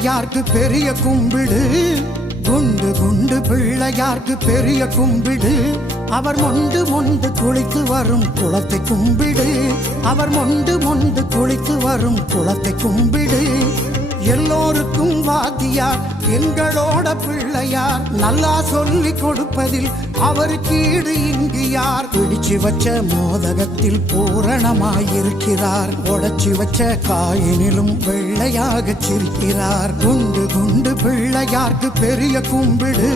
பிள்ளையார்க்கு பெரிய கும்பிடு, குண்டு குண்டு பிள்ளையார்க்கு பெரிய கும்பிடு. அவர் மொண்டு மொண்டு குளித்து வரும் குளத்தை கும்பிடு, அவர் மொண்டு மொண்டு குளித்து வரும் குளத்தை கும்பிடு. எல்லோருக்கும் வாத்தியார் எங்களோட பிள்ளையார், நல்லா சொல்லி கொடுப்பதில் அவருக்கு ஈடு இங்கு யார். பிடிச்சு வச்ச மோதகத்தில் பூரணமாயிருக்கிறார், உடைச்சு வச்ச காயினிலும் வெள்ளையாக சிரிக்கிறார். குண்டு குண்டு பிள்ளையார்க்கு பெரிய கும்பிடு.